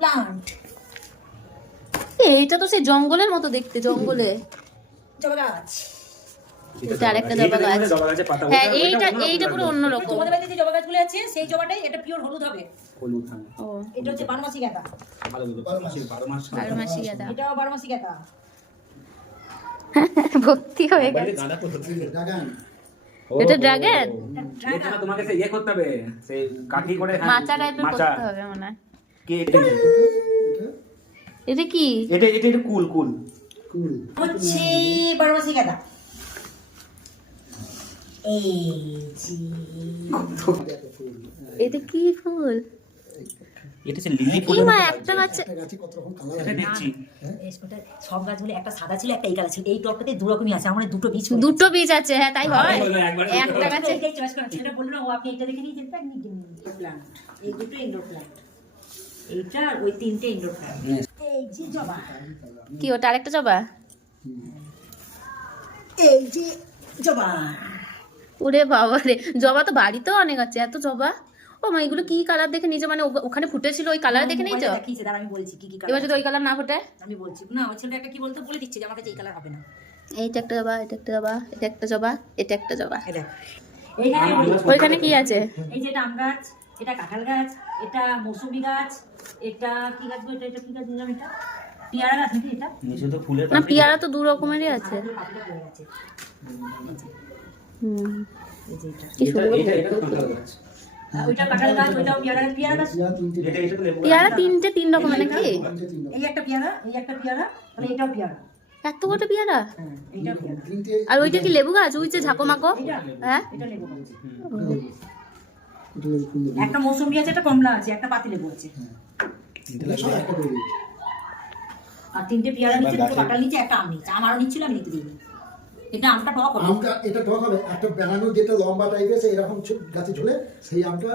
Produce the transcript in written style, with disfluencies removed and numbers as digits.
Plant. এইটা তো সেই জঙ্গলের মতো দেখতে, জঙ্গলে জবা গাছ। এটা আরেকটা জবা গাছ। হ্যাঁ এইটা পুরো অন্যরকম। তোমাদের বাড়িতে যে জবা গাছগুলো আছে সেই জবাটাই এটা পিওর হলুদ হবে। হলুদ। ও এটা হচ্ছে বারমাসি গাঁদা। ভালো 12 মাস। বারোমাসি গাঁদা। এটাও বারমাসি গাঁদা। ভর্তি হয়ে গেছে। গাঁদা তো ড্রাগন। এটা ড্রাগন। এটা তোমাকে সেই ইয়ে করতে হবে, সেই কাঠি করে মাচা টাইপের করতে হবে মনে হয়। কি এটা? এটা কি? এটা কুল। হচ্ছে বারমাসি গাঁদা। এই জি এটা কি ফুল? এটা হচ্ছে লিলি ফুল। এই মা একটা গাছে কত রকম কালার এটা দেখছি। সব গাছগুলো একটা সাদা ছিল একটা এই কালার ছিল। এই টপটাতে দু রকমই আছে। আমার দুটো বীজ দুটো বীজ আছে। হ্যাঁ তাই হয়। একটা গাছে এইটাই চয়েস করেন। সেটা বললো ও আপনি এটা দেখে নিয়ে যেতে প্লান্ট। এই দুটো ইনডোর প্লান্ট। এইটা আর ওই তিনটে ইনডোর প্লান্ট। এই যে জবা। কি ওটা আরেকটা জবা? এই যে জবা। ওরে বাবা রে, জবা তো বাড়িতেও অনেক আছে। এত জবা! ও মা, এগুলো কি কালার দেখে নিয়েছো? মানে ওখানে ফুটেছিল ওই কালার দেখে নিয়েছো? দেখিয়েছে, দাঁড়া আমি বলছি কি কি এবার কালার। যদি ওই কালার না ফোটে? আমি বলছি না, ওই ছেলেটা একটা কি বলতে বলে দিচ্ছে যে আমার কাছে এই কালার হবে না। এইটা একটা জবা, এটা একটা জবা, এটা একটা জবা, এটা একটা জবা। এটা এইখানে ওইখানে কি আছে? এই যে এটা আম গাছ, এটা কাঁঠাল গাছ, এটা মৌসুমী গাছ, এটা কি গাছ গো? এটা কি গাছ দিলাম? এটা পেয়ারা গাছ নাকি? এটা নিচে তো ফুলের না, পেয়ারা তো দু রকমেরই আছে। পাতাটা পড়ে গেছে। হুম, এই যে এটা কি সুন্দর। এটা তো কাঁঠাল গাছ। ওইটা কাঁঠাল গাছ, ওইটাও পেয়ারা গাছ। এটা তো লেবু গাছ। পেয়ারা তিন রকমের নাকি? এই একটা পেয়ারা, এই একটা পেয়ারা, তাহলে এটাও পেয়ারা। এত কত পেয়ারা? হ্যাঁ, এইটাও পেয়ারা। আর ওইটা কি লেবু গাছ? ওই যে ঝাঁকোমাকো? হ্যাঁ, এটা লেবু গাছ। একটা মৌসুমী আছে, একটা কমলা আছে, একটা পাতি লেবু আছে। আর তিনটে পেয়ারা নিচে, দুটো কাঁঠাল নিচে, একটা আম নিচে। আম আরো নিচ্ছিল, আমি নিতে দিইনি। এটা আমটা টক হবে। আমটা এটা টক হবে। একটা ব্যানানো যেটা লম্বা টাইপের এরকম গাছে ঝুলে সেই আমটা